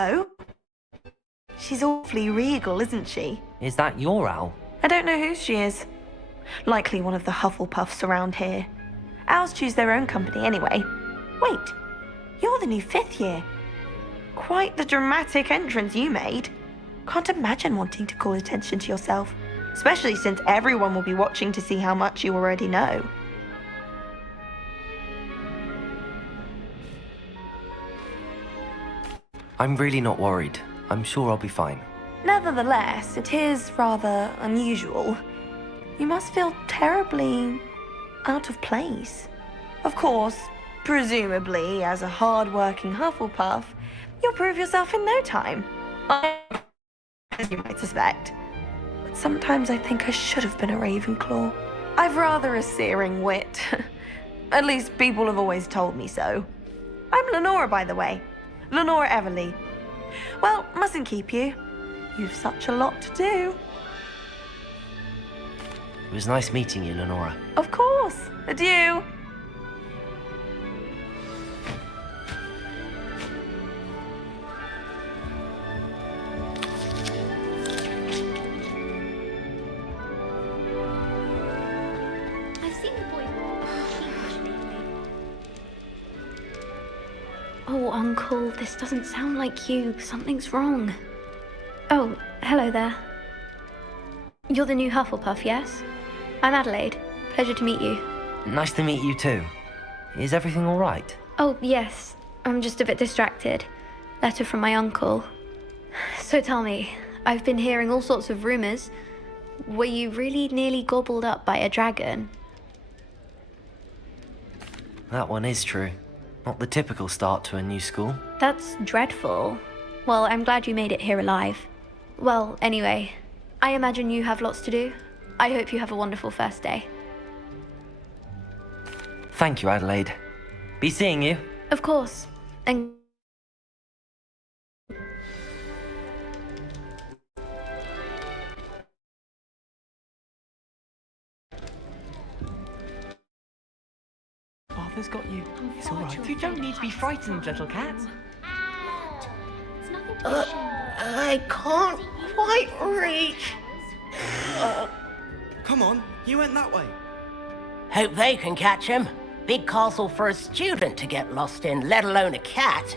Hello. She's awfully regal, isn't she? Is that your owl? I don't know who she is. Likely one of the Hufflepuffs around here. Owls choose their own company anyway. Wait, you're the new 5th year. Quite the dramatic entrance you made. Can't imagine wanting to call attention to yourself, especially since everyone will be watching to see how much you already know. I'm really not worried. I'm sure I'll be fine. Nevertheless, it is rather unusual. You must feel terribly out of place. Of course, presumably, as a hard-working Hufflepuff, you'll prove yourself in no time. As you might suspect. But sometimes I think I should have been a Ravenclaw. I've rather a searing wit. At least people have always told me so. I'm Lenora, by the way. Lenora Everly. Well, mustn't keep you. You've such a lot to do. It was nice meeting you, Lenora. Of course. Adieu. I've seen the boy Oh, Uncle, this doesn't sound like you. Something's wrong. Oh, hello there. You're the new Hufflepuff, yes? I'm Adelaide. Pleasure to meet you. Nice to meet you too. Is everything all right? Oh, yes. I'm just a bit distracted. Letter from my uncle. So tell me, I've been hearing all sorts of rumors. Were you really nearly gobbled up by a dragon? That one is true. Not the typical start to a new school. That's dreadful. Well, I'm glad you made it here alive. Well, anyway, I imagine you have lots to do. I hope you have a wonderful first day. Thank you, Adelaide. Be seeing you. Of course. And Arthur's got you. It's all right. You don't need to be frightened, little cat. I can't quite reach. Come on, you went that way. Hope they can catch him. Big castle for a student to get lost in, let alone a cat.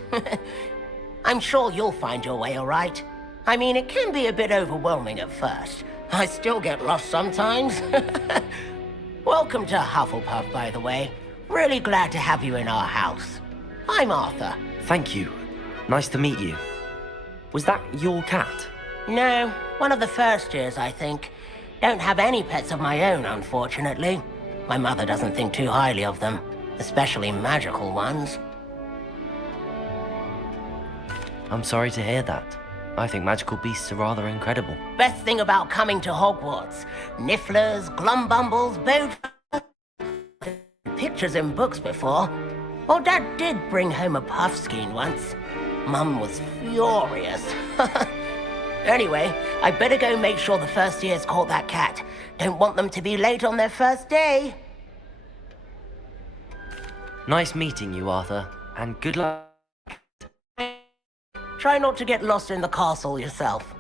I'm sure you'll find your way all right. I mean, it can be a bit overwhelming at first. I still get lost sometimes. Welcome to Hufflepuff, by the way. Really glad to have you in our house. I'm Arthur. Thank you. Nice to meet you. Was that your cat? No, one of the first years, I think. Don't have any pets of my own, unfortunately. My mother doesn't think too highly of them, especially magical ones. I'm sorry to hear that. I think magical beasts are rather incredible. Best thing about coming to Hogwarts. Nifflers, glumbumbles, pictures in books before. Well, Dad did bring home a puffskein once. Mum was furious. Anyway, I better go make sure the first years caught that cat. Don't want them to be late on their first day. Nice meeting you, Arthur, and good luck. Try not to get lost in the castle yourself.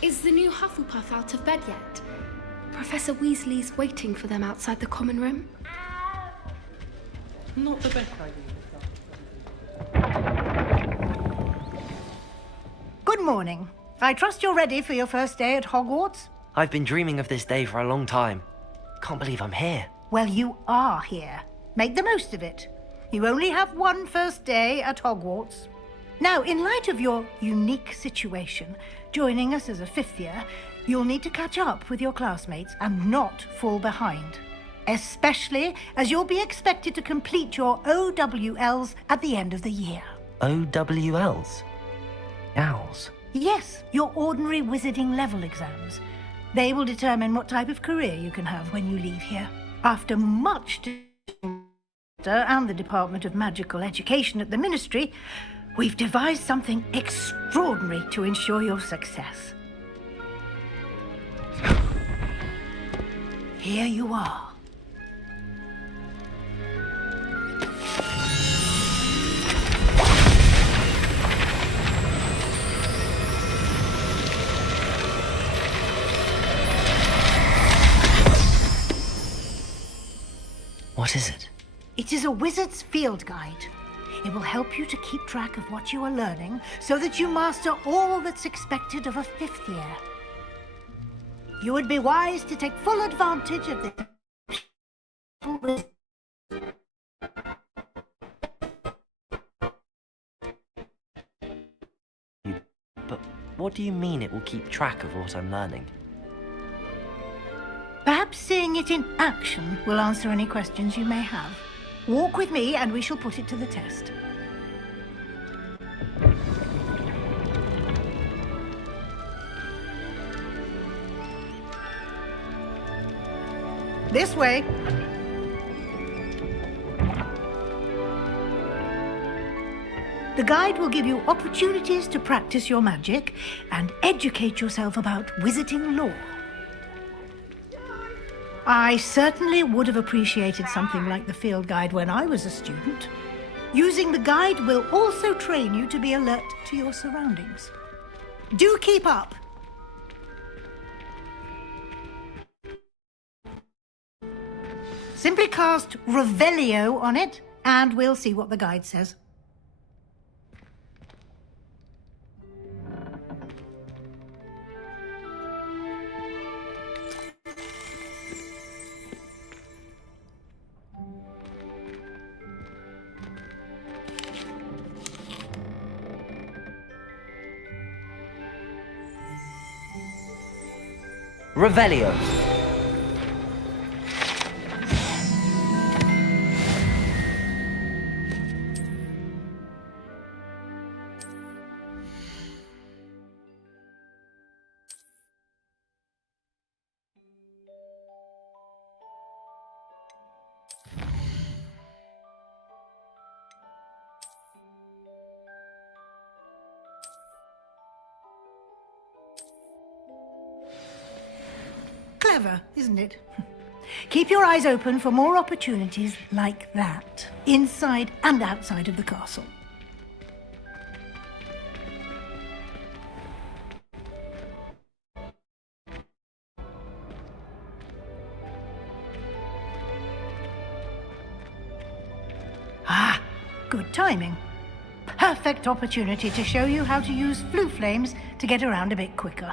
Is the new Hufflepuff out of bed yet? Professor Weasley's waiting for them outside the common room. Not the best idea. Good morning. I trust you're ready for your first day at Hogwarts? I've been dreaming of this day for a long time. Can't believe I'm here. Well, you are here. Make the most of it. You only have one first day at Hogwarts. Now, in light of your unique situation, joining us as a 5th year, you'll need to catch up with your classmates and not fall behind. Especially as you'll be expected to complete your OWLs at the end of the year. OWLs? Owls? Yes, your ordinary wizarding level exams. They will determine what type of career you can have when you leave here. After much and the Department of Magical Education at the Ministry, we've devised something extraordinary to ensure your success. Here you are. What is it? It is a wizard's field guide. It will help you to keep track of what you are learning so that you master all that's expected of a 5th year. You would be wise to take full advantage of this. But what do you mean it will keep track of what I'm learning? Perhaps seeing it in action will answer any questions you may have. Walk with me and we shall put it to the test. This way. The guide will give you opportunities to practice your magic and educate yourself about wizarding lore. I certainly would have appreciated something like the field guide when I was a student. Using the guide will also train you to be alert to your surroundings. Do keep up! Simply cast Revelio on it, and we'll see what the guide says. Revelio. Clever, isn't it? Keep your eyes open for more opportunities like that, inside and outside of the castle. Ah, good timing. Perfect opportunity to show you how to use flue flames to get around a bit quicker.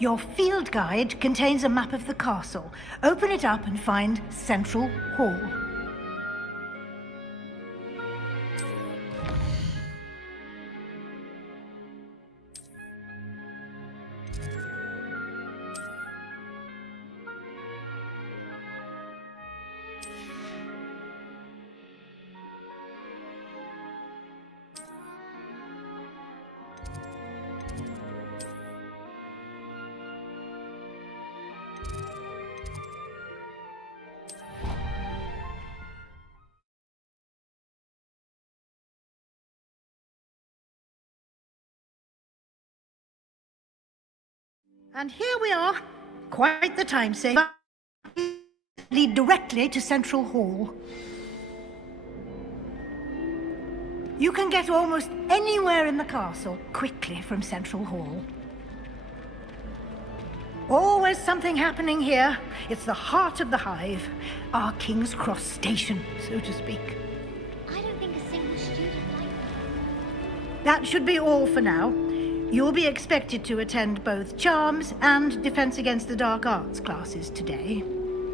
Your field guide contains a map of the castle. Open it up and find Central Hall. And here we are. Quite the time saver. Lead directly to Central Hall. You can get almost anywhere in the castle quickly from Central Hall. Always something happening here. It's the heart of the hive. Our King's Cross station, so to speak. I don't think a single student like that. That should be all for now. You'll be expected to attend both Charms and Defense Against the Dark Arts classes today.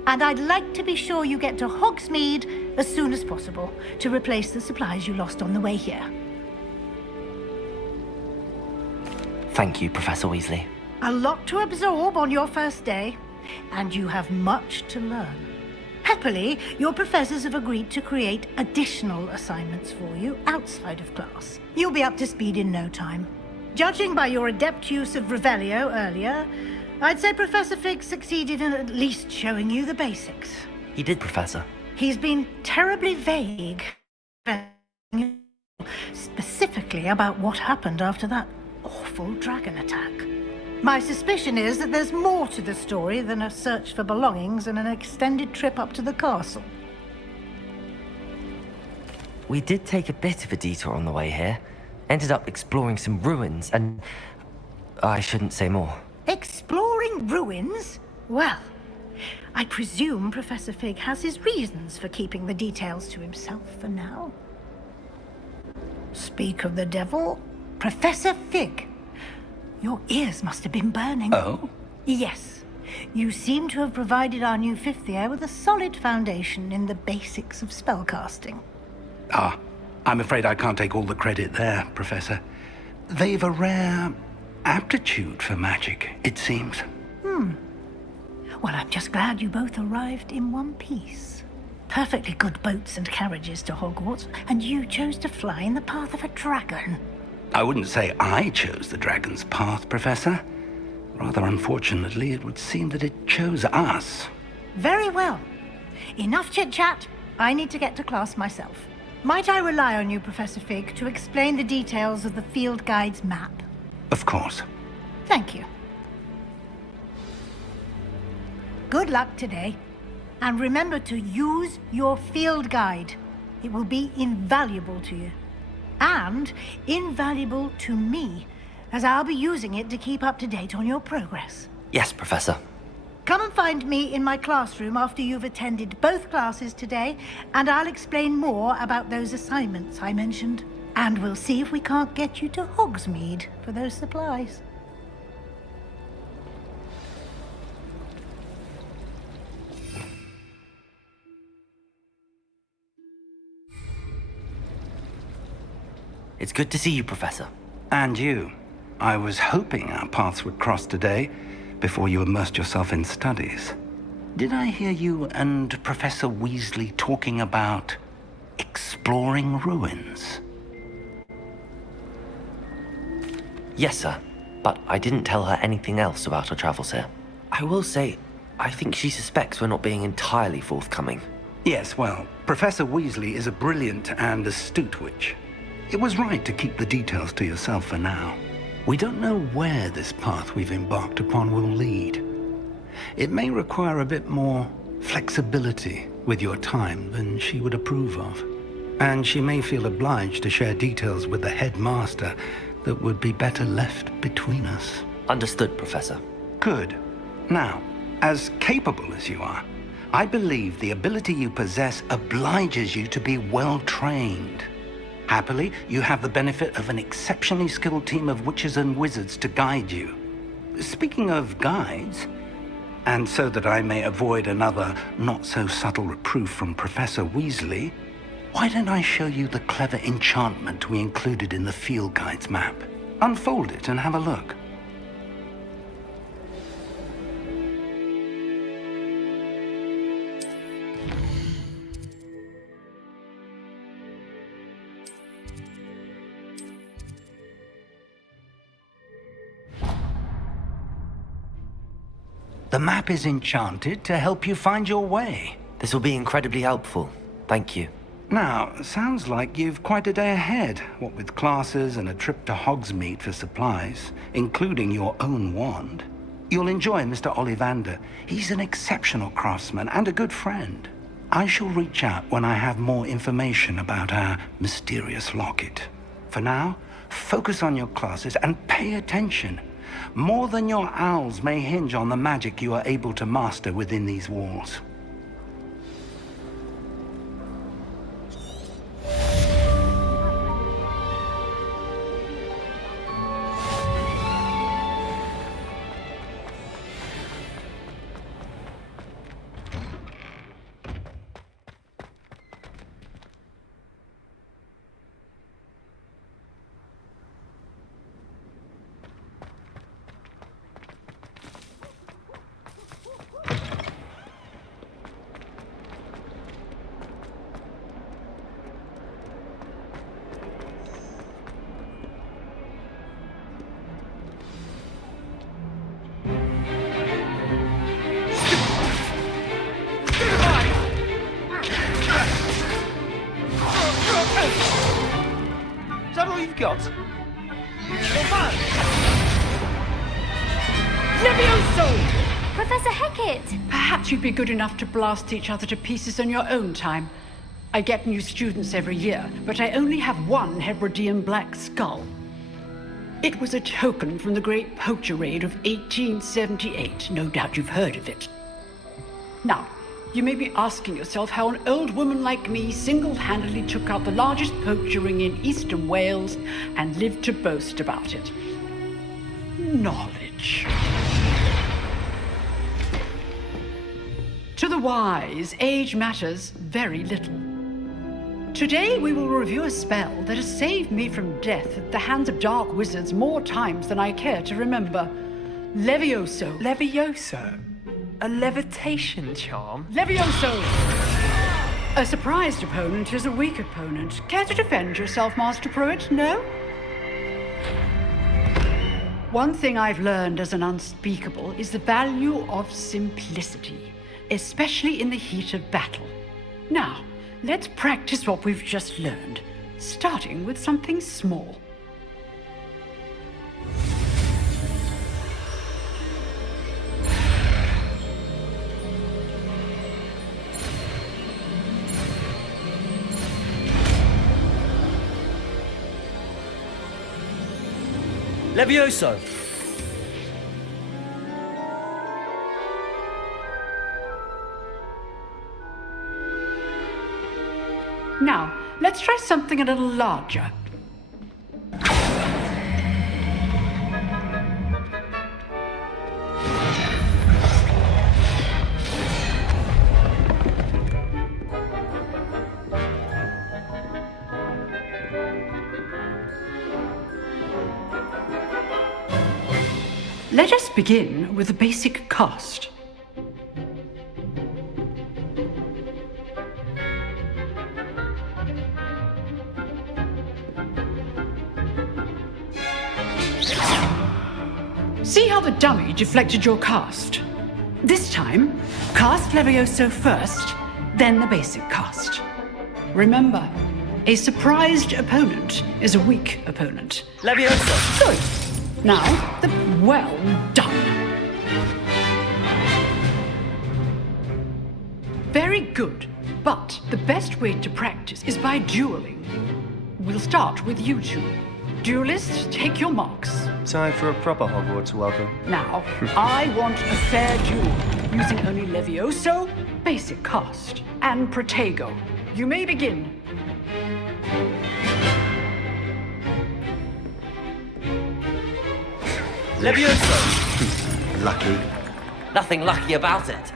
And I'd like to be sure you get to Hogsmeade as soon as possible to replace the supplies you lost on the way here. Thank you, Professor Weasley. A lot to absorb on your first day, and you have much to learn. Happily, your professors have agreed to create additional assignments for you outside of class. You'll be up to speed in no time. Judging by your adept use of Revelio earlier, I'd say Professor Fig succeeded in at least showing you the basics. He did, Professor. He's been terribly vague, specifically about what happened after that awful dragon attack. My suspicion is that there's more to the story than a search for belongings and an extended trip up to the castle. We did take a bit of a detour on the way here. Ended up exploring some ruins and... I shouldn't say more. Exploring ruins? Well, I presume Professor Fig has his reasons for keeping the details to himself for now. Speak of the devil, Professor Fig. Your ears must have been burning. Oh? Yes. You seem to have provided our new fifth year with a solid foundation in the basics of spellcasting. Ah, I'm afraid I can't take all the credit there, Professor. They've a rare aptitude for magic, it seems. Well, I'm just glad you both arrived in one piece. Perfectly good boats and carriages to Hogwarts, and you chose to fly in the path of a dragon. I wouldn't say I chose the dragon's path, Professor. Rather unfortunately, it would seem that it chose us. Very well. Enough chit-chat. I need to get to class myself. Might I rely on you, Professor Fig, to explain the details of the field guide's map? Of course. Thank you. Good luck today. And remember to use your field guide. It will be invaluable to you. And invaluable to me, as I'll be using it to keep up to date on your progress. Yes, Professor. Come and find me in my classroom after you've attended both classes today, and I'll explain more about those assignments I mentioned. And we'll see if we can't get you to Hogsmeade for those supplies. It's good to see you, Professor. And you. I was hoping our paths would cross today, before you immersed yourself in studies. Did I hear you and Professor Weasley talking about exploring ruins? Yes, sir. But I didn't tell her anything else about our travels here. I will say, I think she suspects we're not being entirely forthcoming. Yes, well, Professor Weasley is a brilliant and astute witch. It was right to keep the details to yourself for now. We don't know where this path we've embarked upon will lead. It may require a bit more flexibility with your time than she would approve of. And she may feel obliged to share details with the headmaster that would be better left between us. Understood, Professor. Good. Now, as capable as you are, I believe the ability you possess obliges you to be well trained. Happily, you have the benefit of an exceptionally skilled team of witches and wizards to guide you. Speaking of guides, and so that I may avoid another not-so-subtle reproof from Professor Weasley, why don't I show you the clever enchantment we included in the field guide's map? Unfold it and have a look. The map is enchanted to help you find your way. This will be incredibly helpful. Thank you. Now, sounds like you've quite a day ahead, what with classes and a trip to Hogsmeade for supplies, including your own wand. You'll enjoy Mr. Ollivander. He's an exceptional craftsman and a good friend. I shall reach out when I have more information about our mysterious locket. For now, focus on your classes and pay attention. More than your owls may hinge on the magic you are able to master within these walls. Is that all you've got? Levioso! Professor Hecat! Perhaps you'd be good enough to blast each other to pieces on your own time. I get new students every year, but I only have one Hebridean black skull. It was a token from the Great Poacher Raid of 1878. No doubt you've heard of it. Now, you may be asking yourself how an old woman like me single-handedly took out the largest poacher ring in eastern Wales and lived to boast about it. Knowledge. To the wise, age matters very little. Today we will review a spell that has saved me from death at the hands of dark wizards more times than I care to remember. Levioso. Levioso? A levitation charm? Levioso! A surprised opponent is a weak opponent. Care to defend yourself, Master Pruitt? No? One thing I've learned as an unspeakable is the value of simplicity, especially in the heat of battle. Now, let's practice what we've just learned, starting with something small. Levioso! Now, let's try something a little larger. Let us begin with the basic cast. See how the dummy deflected your cast? This time, cast Levioso first, then the basic cast. Remember, a surprised opponent is a weak opponent. Levioso! Good. Now, well done. Very good. But the best way to practice is by dueling. We'll start with you two. Duelists, take your marks. Time for a proper Hogwarts welcome. Now, I want a fair duel, using only Levioso, basic cast, and Protego. You may begin. Levioso! Lucky. Nothing lucky about it.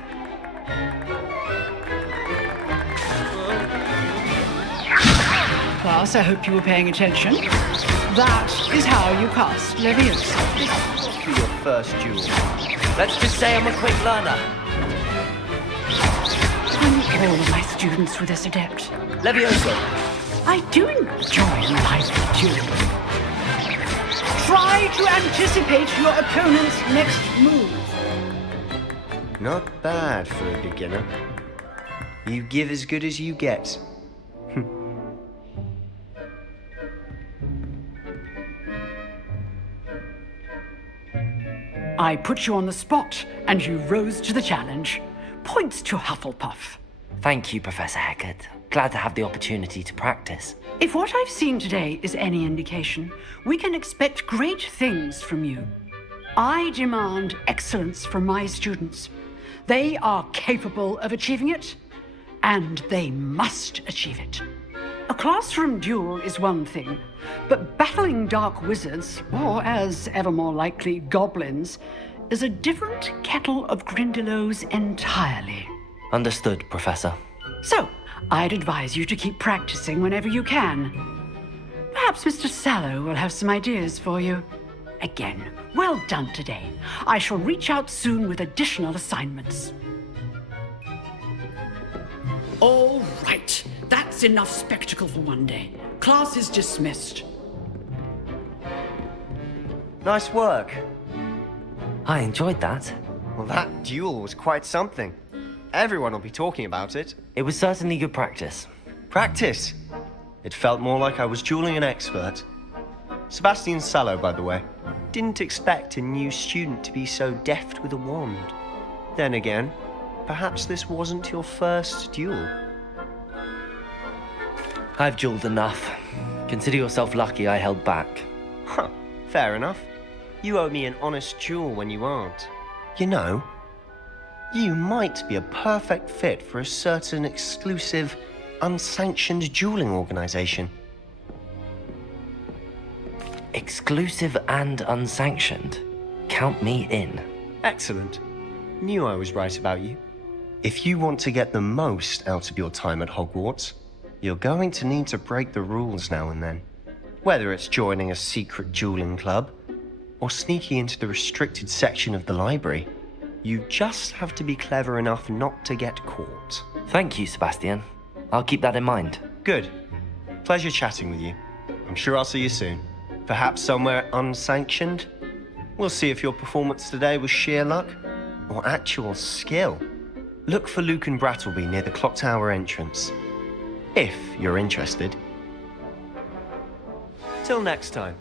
Class, I hope you were paying attention. That is how you cast Levioso. For your first duel. Let's just say I'm a quick learner. All of my students were this adept. Levioso! I do enjoy life dueling. Try to anticipate your opponent's next move. Not bad for a beginner. You give as good as you get. I put you on the spot, and you rose to the challenge. Points to Hufflepuff. Thank you, Professor Hecat. Glad to have the opportunity to practice. If what I've seen today is any indication, we can expect great things from you. I demand excellence from my students. They are capable of achieving it, and they must achieve it. A classroom duel is one thing, but battling dark wizards, or as ever more likely, goblins, is a different kettle of Grindylows entirely. Understood, Professor. So, I'd advise you to keep practicing whenever you can. Perhaps Mr. Sallow will have some ideas for you. Again, well done today. I shall reach out soon with additional assignments. All right. That's enough spectacle for one day. Class is dismissed. Nice work. I enjoyed that. Well, that duel was quite something. Everyone will be talking about it. It was certainly good practice. Practice? It felt more like I was dueling an expert. Sebastian Sallow, by the way. Didn't expect a new student to be so deft with a wand. Then again, perhaps this wasn't your first duel. I've dueled enough. Consider yourself lucky I held back. Huh, fair enough. You owe me an honest duel when you aren't. You know, You might be a perfect fit for a certain exclusive, unsanctioned dueling organization. Exclusive and unsanctioned. Count me in. Excellent. Knew I was right about you. If you want to get the most out of your time at Hogwarts, you're going to need to break the rules now and then. Whether it's joining a secret dueling club, or sneaking into the restricted section of the library, you just have to be clever enough not to get caught. Thank you, Sebastian. I'll keep that in mind. Good. Pleasure chatting with you. I'm sure I'll see you soon. Perhaps somewhere unsanctioned? We'll see if your performance today was sheer luck or actual skill. Look for Luke and Brattleby near the clock tower entrance, if you're interested. Till next time.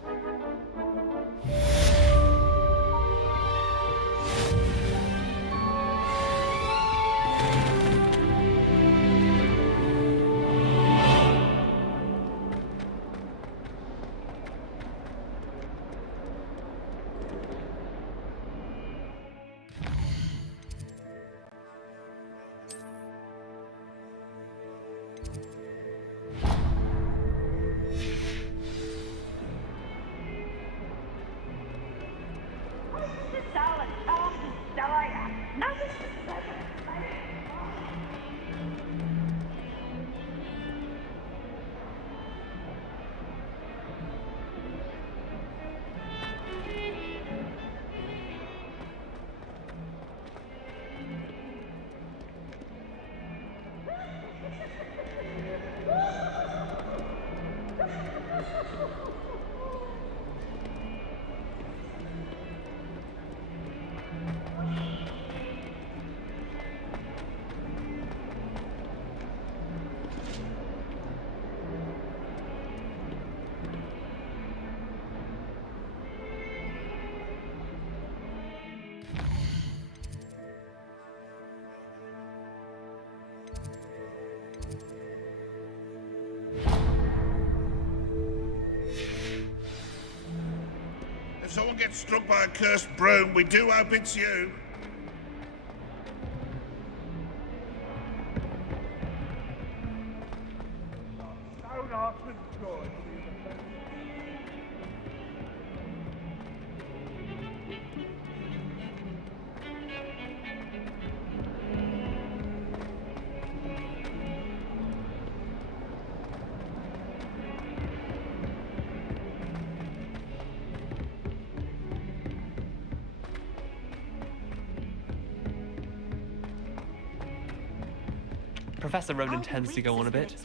If someone gets struck by a cursed broom, we do hope it's you. Professor Ronan tends to go on a bit.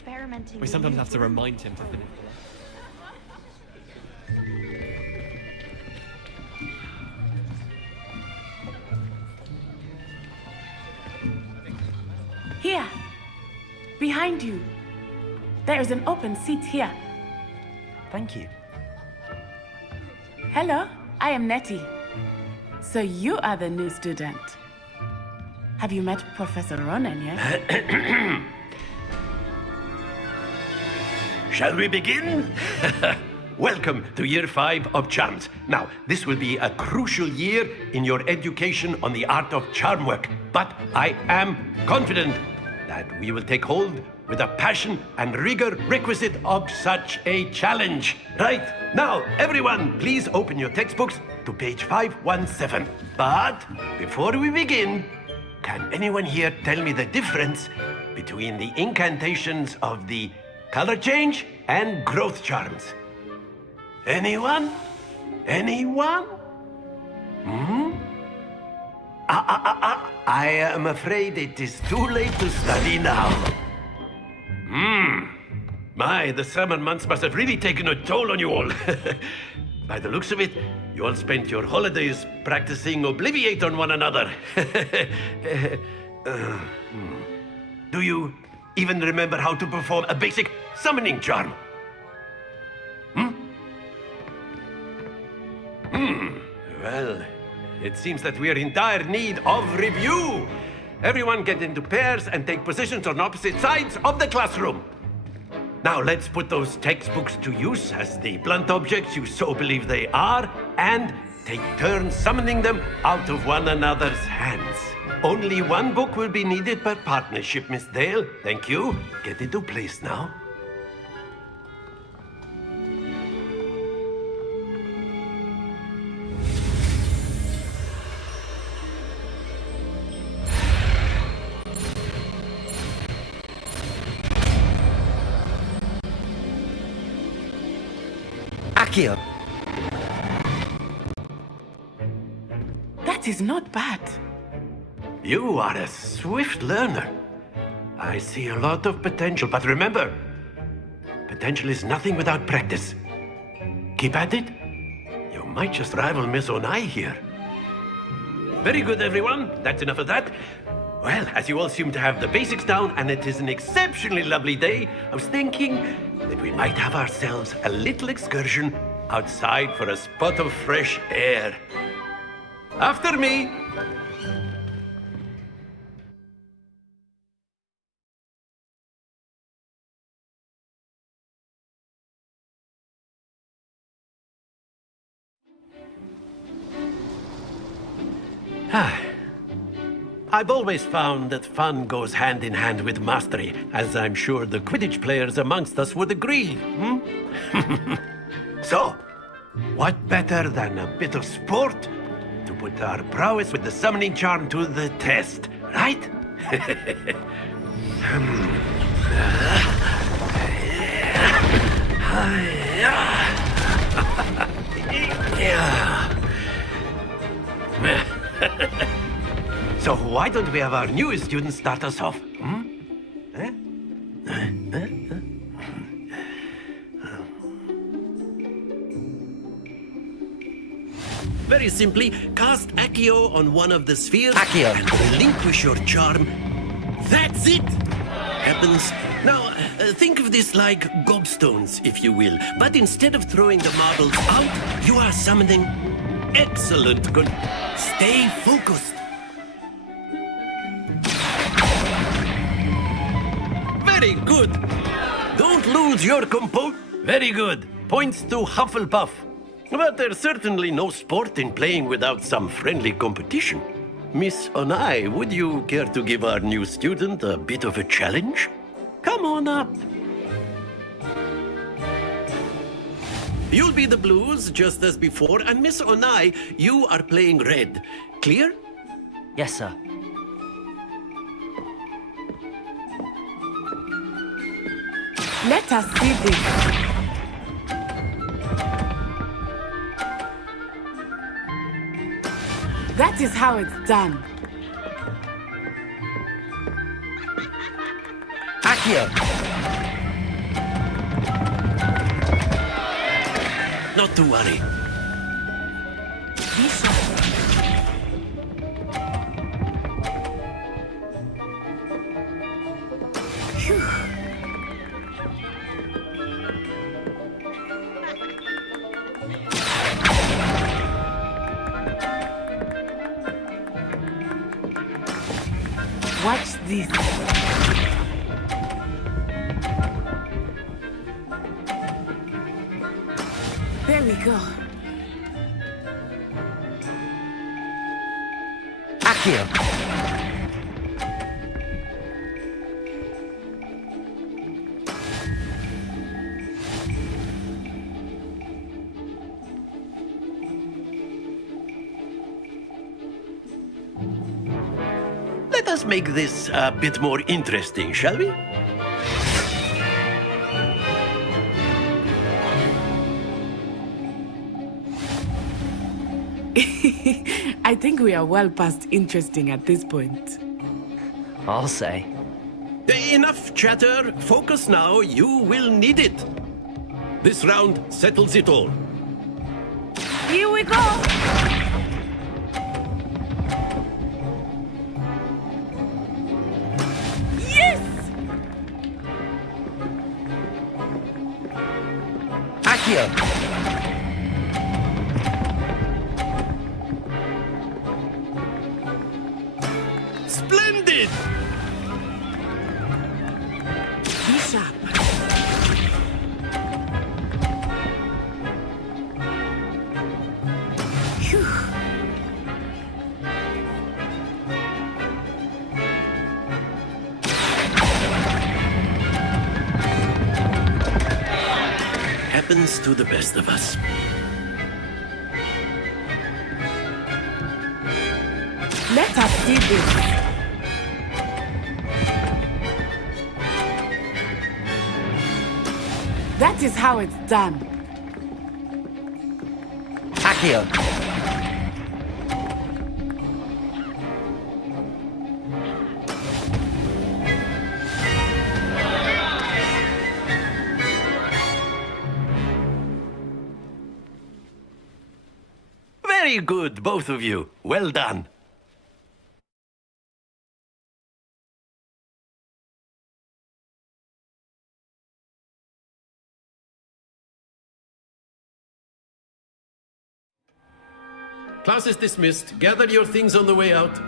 We sometimes have to remind him to finish. Here, behind you. There is an open seat here. Thank you. Hello, I am Nettie. So you are the new student. Have you met Professor Ronan yet? Shall we begin? Welcome to Year 5 of Charms. Now, this will be a crucial year in your education on the art of charm work, but I am confident that we will take hold with the passion and rigor requisite of such a challenge. Right, now, everyone, please open your textbooks to page 517. But before we begin, can anyone here tell me the difference between the incantations of the color change and growth charms? Anyone? Anyone? I am afraid it is too late to study now. My, the summer months must have really taken a toll on you all. By the looks of it, you all spent your holidays practicing Obliviate on one another. Do you even remember how to perform a basic summoning charm? Well, it seems that we are in dire need of review. Everyone get into pairs and take positions on opposite sides of the classroom. Now let's put those textbooks to use as the blunt objects you so believe they are, and take turns summoning them out of one another's hands. Only one book will be needed per partnership, Miss Dale. Thank you. Get into place now. Accio! That is not bad. You are a swift learner. I see a lot of potential, but remember, potential is nothing without practice. Keep at it. You might just rival Miss Onai here. Very good, everyone. That's enough of that. Well, as you all seem to have the basics down, and it is an exceptionally lovely day, I was thinking that we might have ourselves a little excursion outside for a spot of fresh air. After me! I've always found that fun goes hand in hand with mastery, as I'm sure the Quidditch players amongst us would agree. So, what better than a bit of sport to put our prowess with the summoning charm to the test, right? So why don't we have our newest student start us off? Very simply, cast Accio on one of the spheres Accio. and relinquish your charm. That's it! Happens. Now, think of this like gobstones, if you will. But instead of throwing the marbles out, you are summoning. Excellent. Good. Stay focused. Very good. Don't lose your composure. Very good. Points to Hufflepuff. But there's certainly no sport in playing without some friendly competition. Miss Onai, would you care to give our new student a bit of a challenge? Come on up. You'll be the blues, just as before, and Miss Onai, you are playing red. Clear? Yes, sir. Let us see this. That is how it's done. Accio! Not to worry. Watch this. There we go. Accio! Let us make this a bit more interesting, shall we? I think we are well past interesting at this point. I'll say. Enough chatter. Focus now. You will need it. This round settles it all. Here we go! Accio! Splendid! Be sharp. Phew. happens to the best of us. Let us see this. That is how it's done. Accio! Very good, both of you. Well done. Class is dismissed. Gather your things on the way out.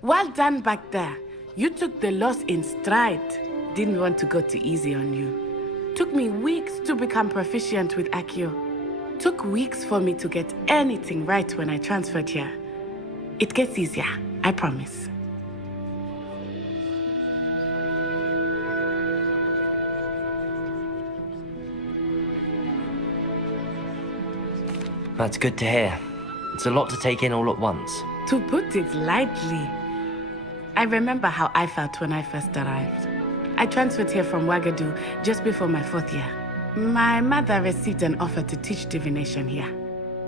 Well done back there. You took the loss in stride. Didn't want to go too easy on you. Took me weeks to become proficient with Accio. Took weeks for me to get anything right when I transferred here. It gets easier, I promise. That's good to hear. It's a lot to take in all at once. To put it lightly, I remember how I felt when I first arrived. I transferred here from Wagadu just before my 4th year. My mother received an offer to teach divination here.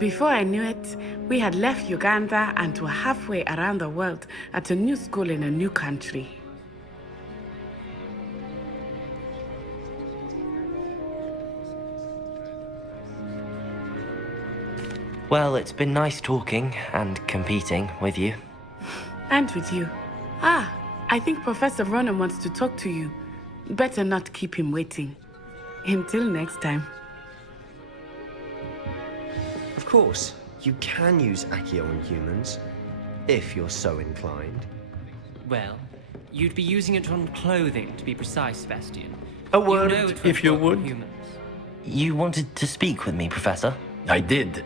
Before I knew it, we had left Uganda and were halfway around the world at a new school in a new country. Well, it's been nice talking and competing with you. And with you. I think Professor Ronan wants to talk to you. Better not keep him waiting. Until next time. Of course, you can use Accio on humans, if you're so inclined. Well, you'd be using it on clothing, to be precise, Sebastian. A word, You know it if won't you work on would. humans. You wanted to speak with me, Professor? I did.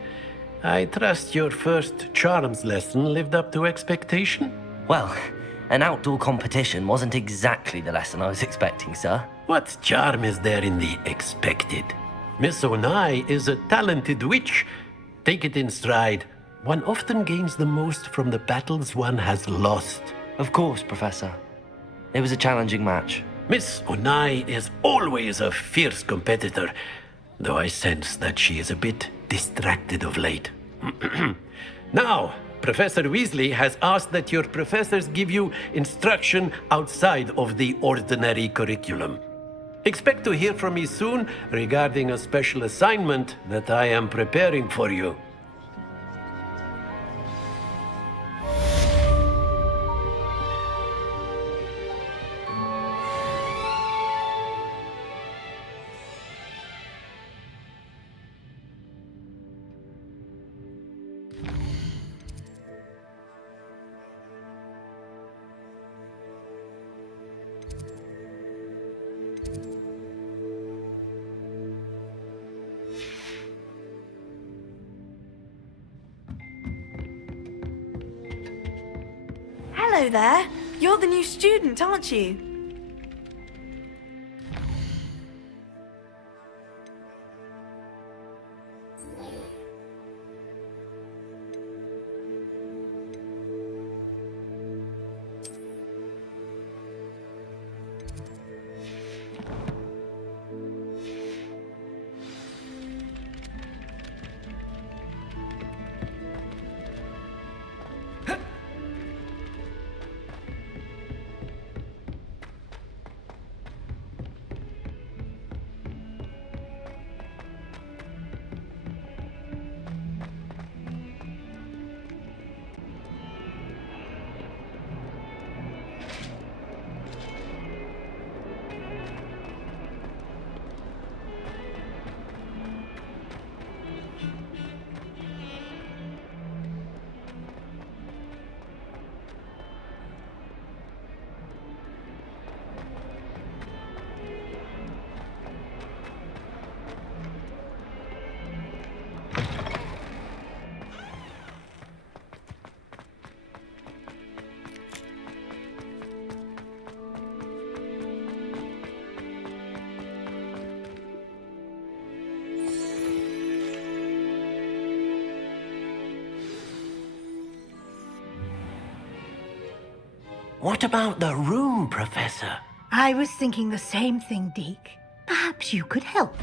I trust your first charms lesson lived up to expectation? Well, an outdoor competition wasn't exactly the lesson I was expecting, sir. What charm is there in the expected? Miss Onai is a talented witch. Take it in stride. One often gains the most from the battles one has lost. Of course, Professor. It was a challenging match. Miss Onai is always a fierce competitor, though I sense that she is a bit distracted of late. Now, Professor Weasley has asked that your professors give you instruction outside of the ordinary curriculum. Expect to hear from me soon regarding a special assignment that I am preparing for you. Hello there. You're the new student, aren't you? What about the room, Professor? I was thinking the same thing, Deke. Perhaps you could help.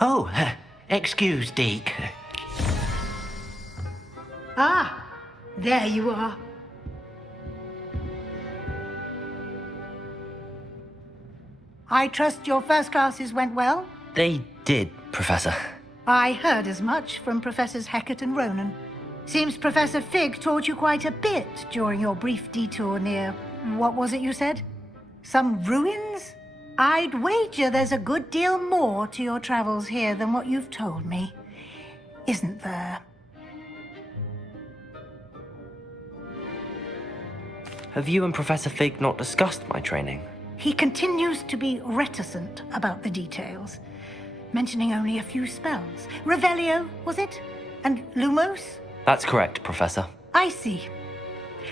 Oh, excuse, Deke. Ah, there you are. I trust your first classes went well? They did, Professor. I heard as much from Professors Hecat and Ronan. Seems Professor Fig taught you quite a bit during your brief detour near... what was it you said? Some ruins? I'd wager there's a good deal more to your travels here than what you've told me. Isn't there? Have you and Professor Fig not discussed my training? He continues to be reticent about the details, mentioning only a few spells. Revelio, was it? And Lumos? That's correct, Professor. I see.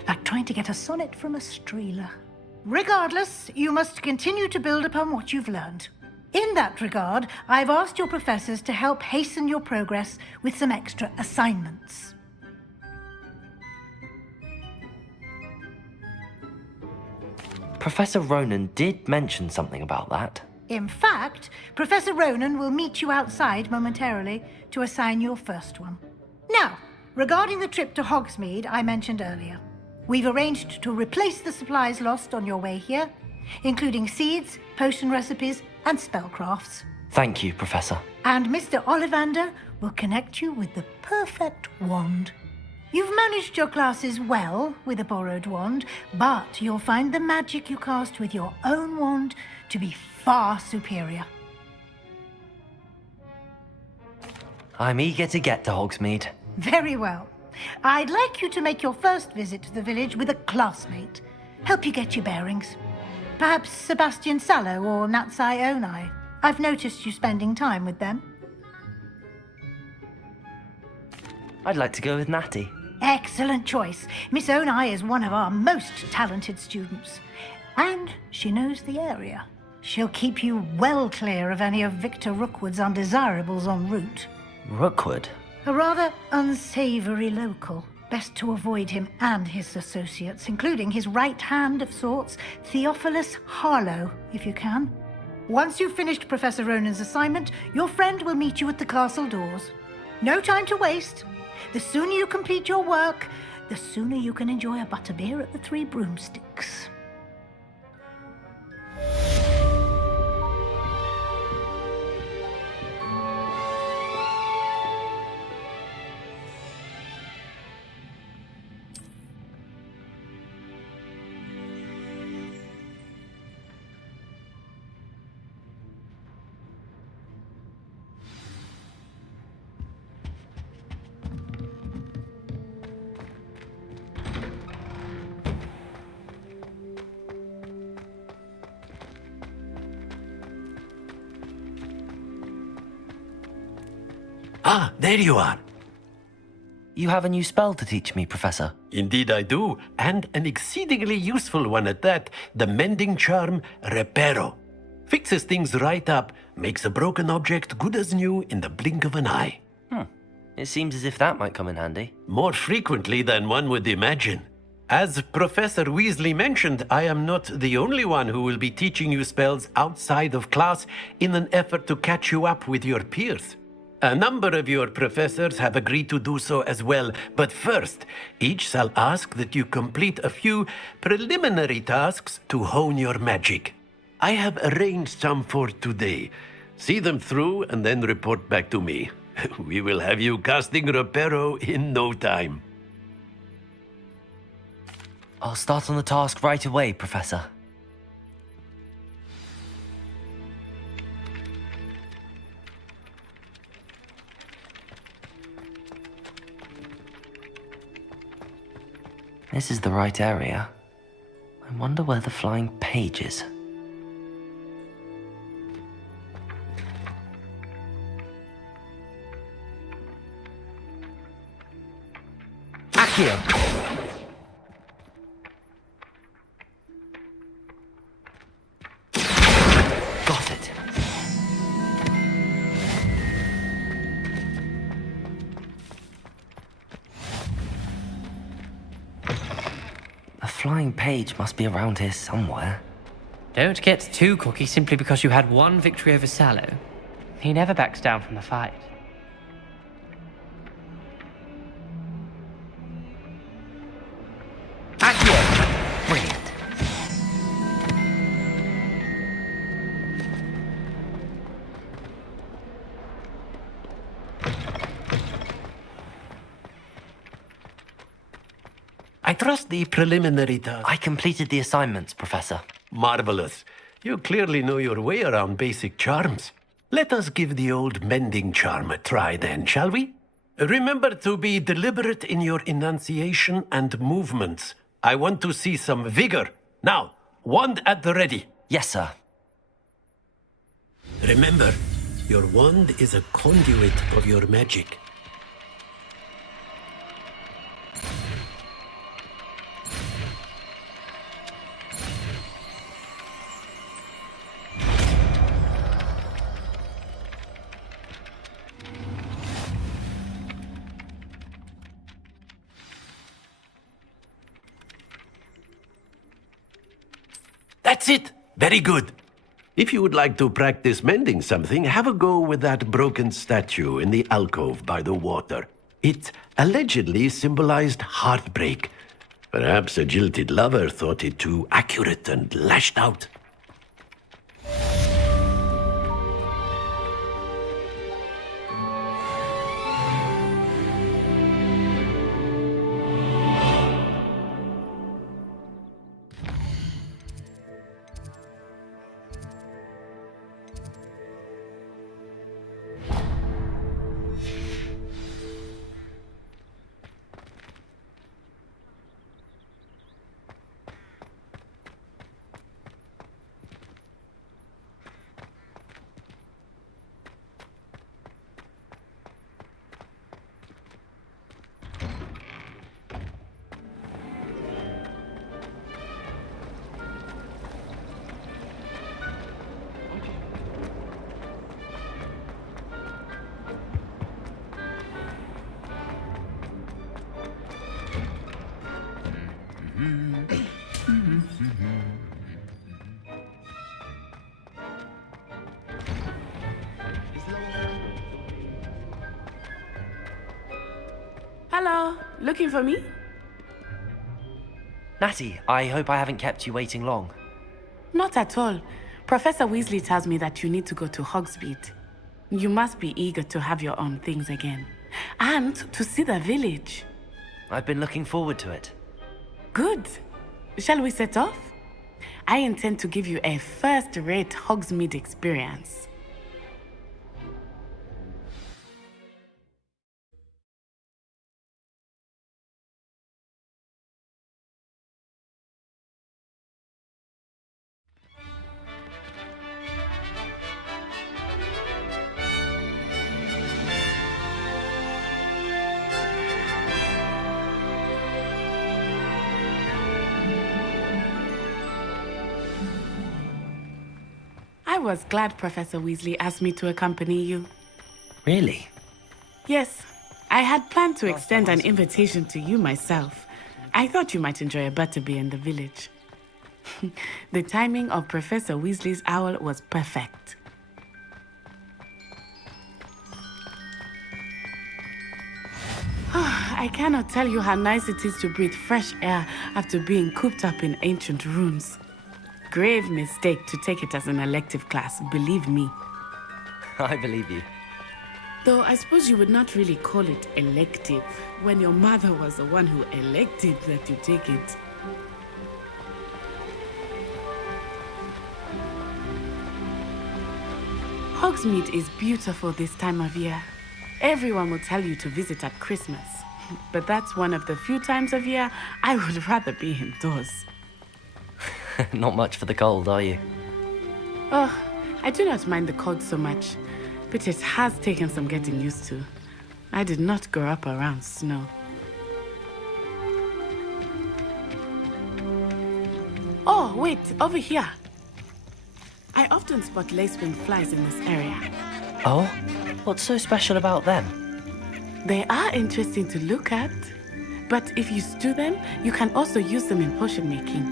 Like trying to get a sonnet from a streeler. Regardless, you must continue to build upon what you've learned. In that regard, I've asked your professors to help hasten your progress with some extra assignments. Professor Ronan did mention something about that. In fact, Professor Ronan will meet you outside momentarily to assign your first one. Now, regarding the trip to Hogsmeade I mentioned earlier, we've arranged to replace the supplies lost on your way here, including seeds, potion recipes, and spellcrafts. Thank you, Professor. And Mr. Ollivander will connect you with the perfect wand. You've managed your classes well with a borrowed wand, but you'll find the magic you cast with your own wand to be far superior. I'm eager to get to Hogsmeade. Very well. I'd like you to make your first visit to the village with a classmate. Help you get your bearings. Perhaps Sebastian Sallow or Natsai Onai. I've noticed you spending time with them. I'd like to go with Natty. Excellent choice. Miss Onai is one of our most talented students. And she knows the area. She'll keep you well clear of any of Victor Rookwood's undesirables en route. Rookwood? A rather unsavory local. Best to avoid him and his associates, including his right hand of sorts, Theophilus Harlow, if you can. Once you've finished Professor Ronan's assignment, your friend will meet you at the castle doors. No time to waste. The sooner you complete your work, the sooner you can enjoy a butterbeer at the Three Broomsticks. Ah, there you are. You have a new spell to teach me, Professor. Indeed I do, and an exceedingly useful one at that, the mending charm Reparo. Fixes things right up, makes a broken object good as new in the blink of an eye. It seems as if that might come in handy. More frequently than one would imagine. As Professor Weasley mentioned, I am not the only one who will be teaching you spells outside of class in an effort to catch you up with your peers. A number of your professors have agreed to do so as well, but first, each shall ask that you complete a few preliminary tasks to hone your magic. I have arranged some for today. See them through and then report back to me. We will have you casting Reparo in no time. I'll start on the task right away, Professor. This is the right area. I wonder where the flying page is. Accio! Got it. flying page must be around here somewhere. Don't get too cocky simply because you had one victory over Sallow. He never backs down from the fight. Accio! Brilliant. I trust the preliminary task. I completed the assignments, Professor. Marvelous. You clearly know your way around basic charms. Let us give the old mending charm a try then, shall we? Remember to be deliberate in your enunciation and movements. I want to see some vigor. Now, wand at the ready. Yes, sir. Remember, your wand is a conduit of your magic. That's it! Very good. If you would like to practice mending something, have a go with that broken statue in the alcove by the water. It allegedly symbolized heartbreak. Perhaps a jilted lover thought it too accurate and lashed out. Hello, looking for me? Natty, I hope I haven't kept you waiting long. Not at all. Professor Weasley tells me that you need to go to Hogsmeade. You must be eager to have your own things again. And to see the village. I've been looking forward to it. Good. Shall we set off? I intend to give you a first-rate Hogsmeade experience. I was glad Professor Weasley asked me to accompany you. Really? Yes, I had planned to extend an invitation to you myself. I thought you might enjoy a butterbeer in the village. The timing of Professor Weasley's owl was perfect. I cannot tell you how nice it is to breathe fresh air after being cooped up in ancient rooms. Grave mistake to take it as an elective class, believe me. I believe you. Though I suppose you would not really call it elective when your mother was the one who elected that you take it. Hogsmeade is beautiful this time of year. Everyone will tell you to visit at Christmas. But that's one of the few times of year I would rather be indoors. Not much for the cold, are you? Oh, I do not mind the cold so much, but it has taken some getting used to. I did not grow up around snow. Oh, wait, over here. I often spot lacewing flies in this area. Oh? What's so special about them? They are interesting to look at, but if you stew them, you can also use them in potion making.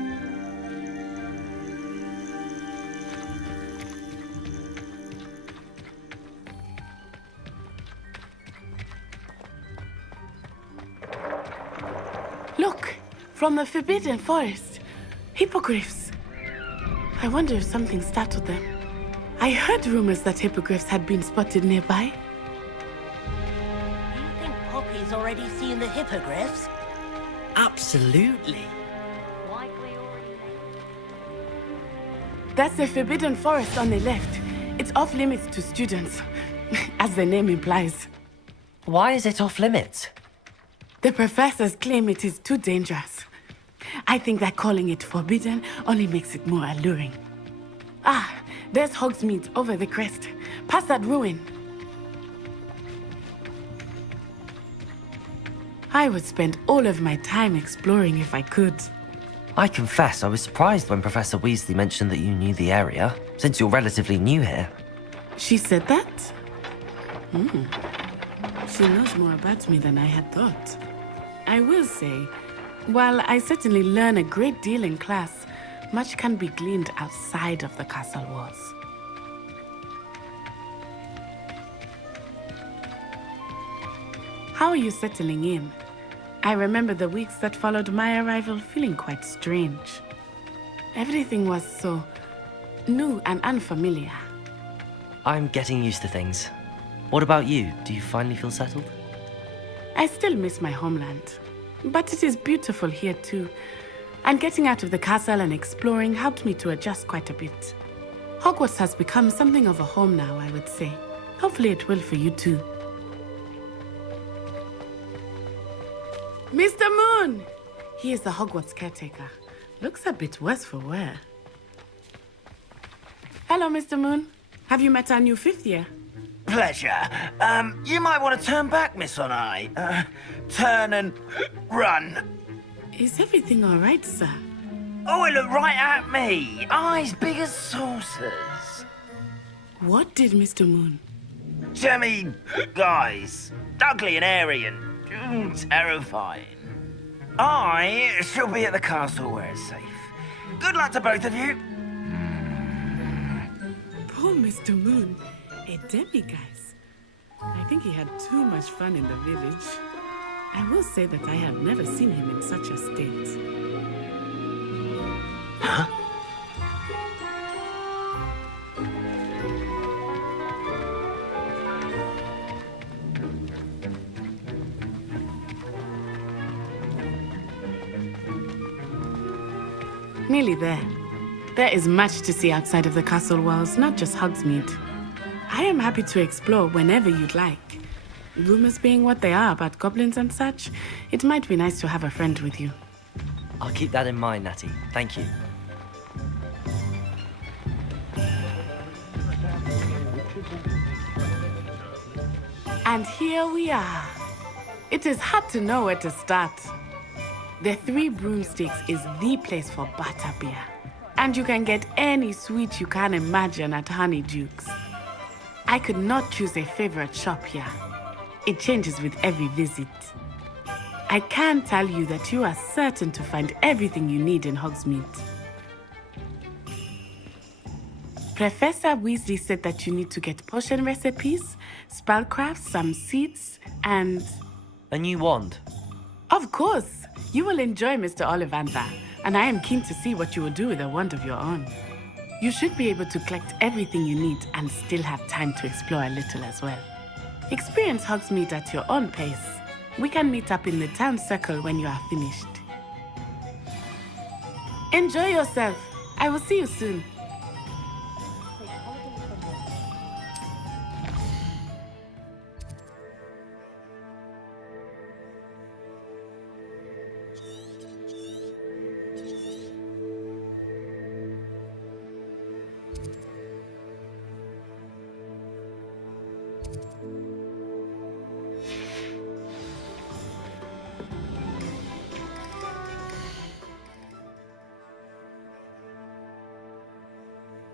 Look, from the Forbidden Forest. Hippogriffs. I wonder if something startled them. I heard rumors that hippogriffs had been spotted nearby. Do you think Poppy's already seen the hippogriffs? Absolutely. That's the Forbidden Forest on the left. It's off limits to students, as the name implies. Why is it off limits? The professors claim it is too dangerous. I think that calling it forbidden only makes it more alluring. Ah, there's Hogsmeade over the crest, past that ruin. I would spend all of my time exploring if I could. I confess I was surprised when Professor Weasley mentioned that you knew the area, since you're relatively new here. She said that? She knows more about me than I had thought. I will say, while I certainly learn a great deal in class, much can be gleaned outside of the castle walls. How are you settling in? I remember the weeks that followed my arrival feeling quite strange. Everything was so new and unfamiliar. I'm getting used to things. What about you? Do you finally feel settled? I still miss my homeland, but it is beautiful here too. And getting out of the castle and exploring helped me to adjust quite a bit. Hogwarts has become something of a home now, I would say. Hopefully it will for you too. Mr. Moon! He is the Hogwarts caretaker. Looks a bit worse for wear. Hello, Mr. Moon. Have you met our new fifth year? Pleasure. You might want to turn back, Miss Onai. Turn and run. Is everything all right, sir? Oh, it looked right at me. Eyes big as saucers. What did Mr. Moon? Jemmy, guys. Ugly and airy and terrifying. I shall be at the castle where it's safe. Good luck to both of you. Poor Mr. Moon. A demiguise. I think he had too much fun in the village. I will say that I have never seen him in such a state. Huh? Nearly there. There is much to see outside of the castle walls, not just Hogsmeade. I am happy to explore whenever you'd like. Rumors being what they are about goblins and such, it might be nice to have a friend with you. I'll keep that in mind, Natty. Thank you. And here we are. It is hard to know where to start. The Three Broomsticks is the place for butterbeer. And you can get any sweet you can imagine at Honeyduke's. I could not choose a favorite shop here. It changes with every visit. I can tell you that you are certain to find everything you need in Hogsmeade. Professor Weasley said that you need to get potion recipes, spellcrafts, some seeds, and... A new wand. Of course! You will enjoy Mr. Ollivander, and I am keen to see what you will do with a wand of your own. You should be able to collect everything you need and still have time to explore a little as well. Experience Hogsmeade at your own pace. We can meet up in the town circle when you are finished. Enjoy yourself. I will see you soon.